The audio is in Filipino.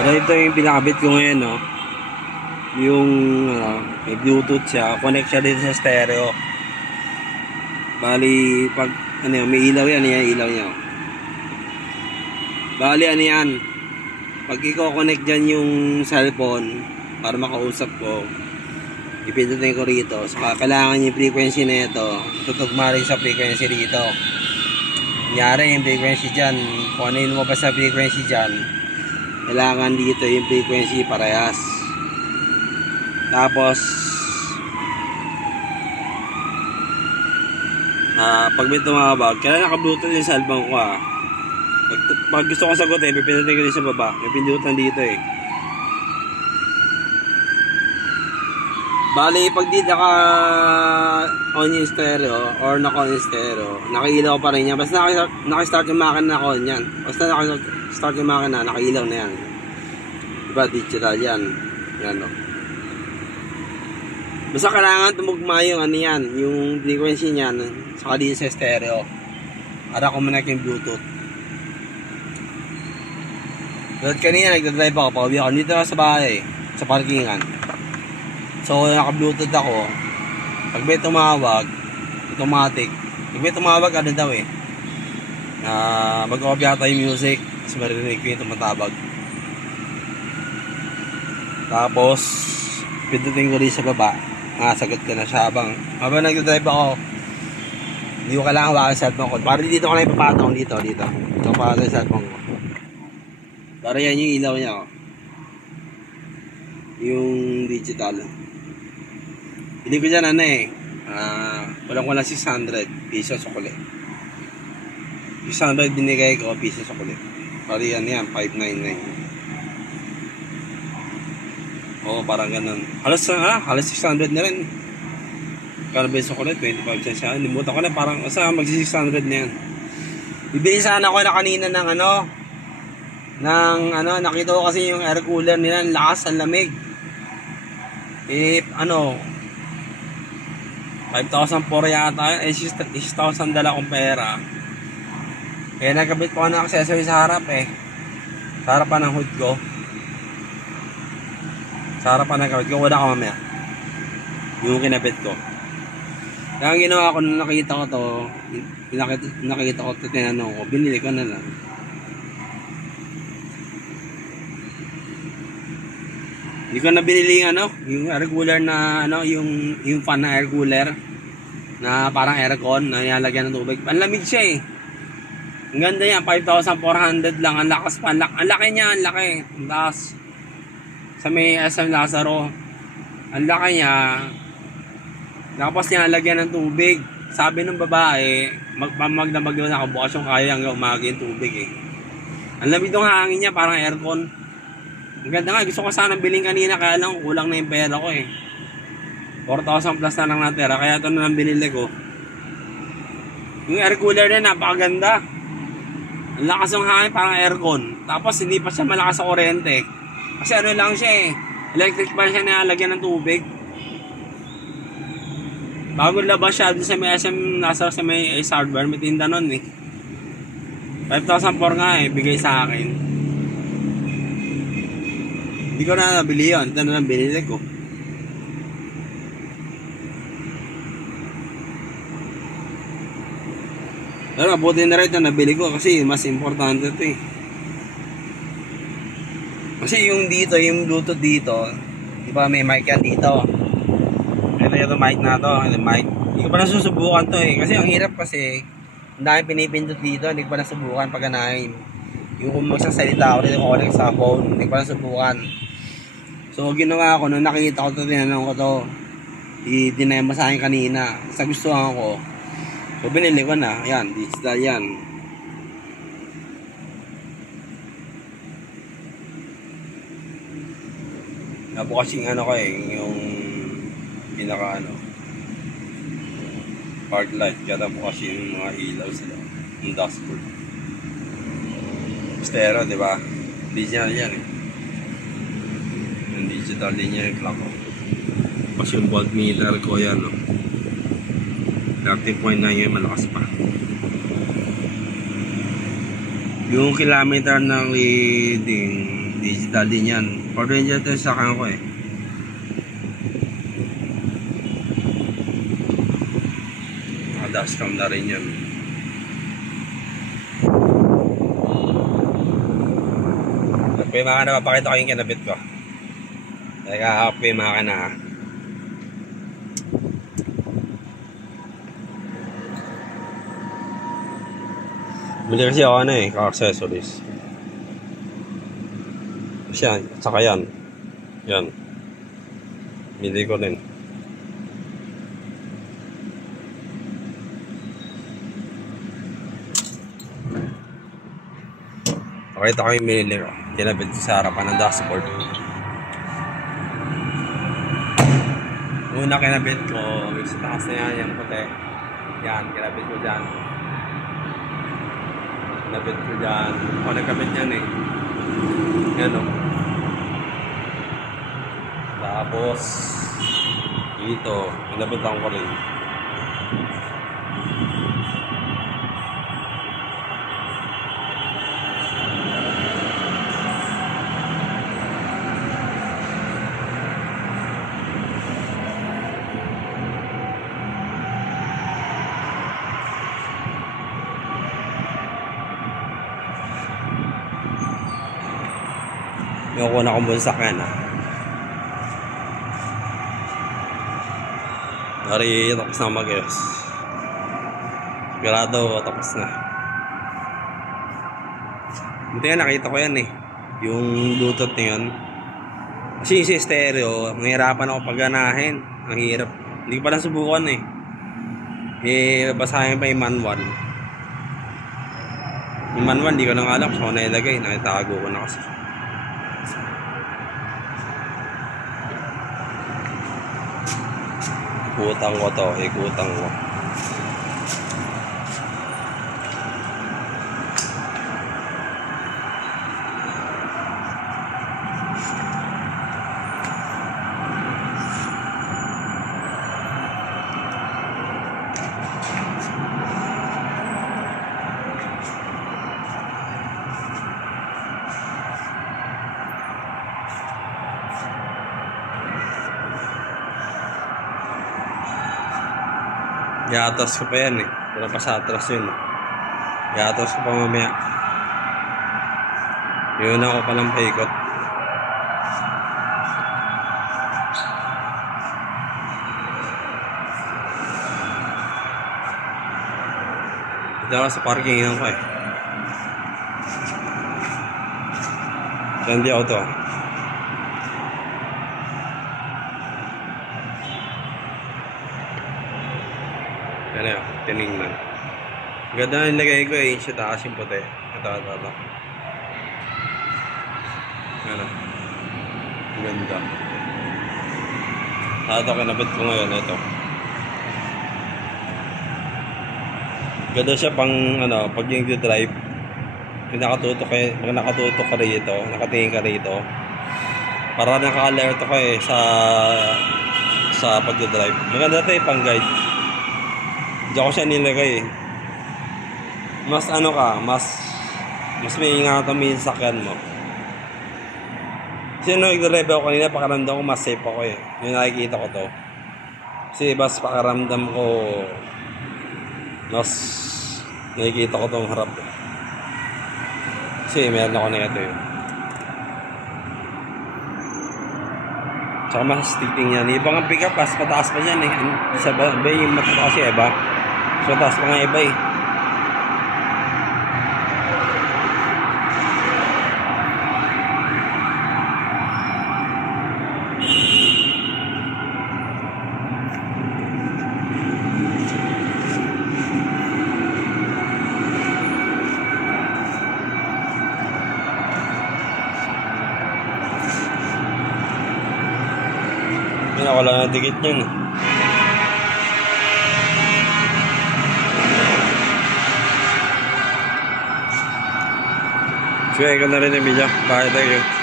Pero ito yung pinakabit ko ngayon, no? Yung, may Bluetooth siya. Connect siya dito sa stereo. Bali, pag, may ilaw yan. Yan, ilaw niya. Bali, yan. Pag i-connect dyan yung cellphone, para makausap ko, ipindutin ko rito. So, kailangan yung frequency na ito. Tutugma rin sa frequency rito. Kunyari, yung frequency dyan. Kung ano yung lumabas sa frequency dyan, kailangan dito yung frequency parehas. Tapos pag may tumawag, kailangan naka-bluetooth yung cellphone ko pag gusto ko sagutin, pipindutin ko din sa baba. May pindutan dito Bali, pag di naka-on yung stereo or naka-on yung stereo, nakailaw pa rin yan. Basta naka-start yung makina na on yan. Basta naka-start yung makina, nakailaw na yan. Diba, digital yan. Yan, no? Basta kailangan tumugma yung yan, yung frequency niyan, saka din sa stereo. Para kumonek yung Bluetooth. But kanina, nagdadrive ako, pauwi ako. Dito na sa bahay, sa parkingan. So, naka-Bluetooth ako. Pag may tumawag, automatic. Pag may tumawag, ano daw mag-off yata yung music. Kasi marinig ko yung tumatawag. Tapos, pindutin ko rin sa baba. Sagot ko na siya habang nagdadrive ako. Hindi ko kailangan hawakan yung cellphone ko. Para dito ko lang ipapatong dito. Dito papatong yung cellphone ko. Para yan yung ilaw niya. Yung digital. Hindi ko dyan walang 600 pesos ulit. 600 binigay ko pesos ulit. Para yan 599. Oo, parang ganun. Halos 600 na rin. Kano beso ko ulit, 25 cents siya. Limutan ko na, parang magsi 600 na yan. Bibili sana ako na kanina ng nakita ko kasi yung air cooler nila, ang lakas, ang lamig. 5,004 yata, 6,000 dala kong pera. Kaya nagkabit ko ng accessory sa harap sa harapan ng hood ko. Sa harapan ng kabit ko, wala ka mamaya. Yung kinabit ko. Kaya ang ginawa ko nung nakita ko to, tinanong ko, binili ko na lang. Hindi ko na binili yung air cooler na yung fan na air cooler na parang aircon na nilalagyan ng tubig. Ang lamig siya Ang ganda niya, 5,400 lang. Ang lakas pa. Ang laki niya, ang laki. Ang taas. Sa may SM Lazaro. Ang laki niya. Tapos nilalagyan ng tubig. Sabi ng babae, magdamag daw nakabukas yung kaya hanggang umaga yung tubig Ang lamig ng hangin niya, parang aircon. Ang ganda nga, gusto ko sanang biling kanina, kaya lang kulang na yung pera ko 4,000 plus na lang natira, kaya ito na lang binili ko. Yung air cooler na napakaganda. Ang lakas ng hangin, parang aircon. Tapos hindi pa siya malakas sa kuryente. Kasi lang siya electric fan siya na lagyan ng tubig. Bago labas siya dun sa may SM, nasa sa may Ace Hardware, may tinda nun 5,004 nga bigay sa akin. Hindi ko na nabili yun. Ito na lang binili ko. Pero mabuti na rin ito nabili ko kasi mas importante ito Kasi yung dito, yung Bluetooth dito, di ba may mic yan dito. Ito yung mic na to. Hindi ko pa nasusubukan to Kasi ang hirap kasi, ang dami pinipindot dito, hindi ko pa nasubukan pag ganahin. Yung kung magsasalita ako dito, connect sa phone, hindi ko pa nasubukan. So, ginawa ko, nung nakita ko ito, tinanong ko ito, i-deny mo sa akin kanina. Sa gustuhan ko. So, binili ko na. Ayan, digital yan. Nabukas yung yung pinaka park light. Kaya nabukas yung mga ilaw sila. Yung dashboard. Stereo, diba? Digital yan Digital din yan yung clock ko. Tapos yung voltmeter ko yan 13.9 yun, malakas pa. Yung kilometer ng reading digital Daddy niyan. Ford Ranger ito yung sakyan ko eh. Dashcam na rin yan. Okay mga kana, mapakita ko yung kinabit ko. Teka, okay mga kana ha. Bili kasi ako ano eh, ka-accessories. Kasi yan, saka yan. Yan. Bili ko rin. Pakita ko yung binili ko. Kinabit sa harapan ng dashboard. Una kinabit ko, sa taas na yan, yung puti. Yan, kinabit ko dyan. Kinabit ko dyan. Ako nagkabit yan eh. Yan o. Tapos, dito, kinabitan ko rin. Yung kuna kong bunsakan ha. Dari tapos na mag-ayos. Sigurado tapos na. Buti nga nakita ko yan eh. Yung Bluetooth na yun. Kasi yung stereo, mahirapan ako pagganahin. Ang hirap. Hindi ko pa lang subukan eh. Basahin pa yung manual. Yung manual, hindi ko na alam kung ano ilagay. Nakitago ko na kasi. Ikutang ko to, ikutang ko. Iatas ko pa yan eh. Wala pa sa atras yun. Iatas ko pa mamaya. Yun ako palang paikot. Ito ako sa parkingan ko eh. Hindi ako to. Ano yun, tinignan. Ganda na nilagay ko eh, siya taas yung puti. Ito. Ano? Ganda. Ito, kinabit ko ngayon, ito. Ganda siya pang, ano, pag yung drive. Pag nakatutok ka rito, nakatingin ka rito. Para naka-alert ko eh, sa pag-drive. Maganda ito eh, pang guide. Diyan ko siya nilagay eh. Mas ano ka, mas may ingatan mo yung sakyan mo. Kasi nung nag-drive ako kanina, pakaramdam ko mas safe ako eh. Yung nakikita ko to. Kasi mas pakaramdam ko mas nakikita ko tong harap eh. Kasi meron ako na ito yun. Tsaka mas titing yan. Ibang ang pick up, mas mataas pa dyan eh. Isa ba yung matataas yung iba? So, taas pa nga iba eh. Yun ako lang nadikit yun eh. Share ko na rin yung video. Bye, thank you.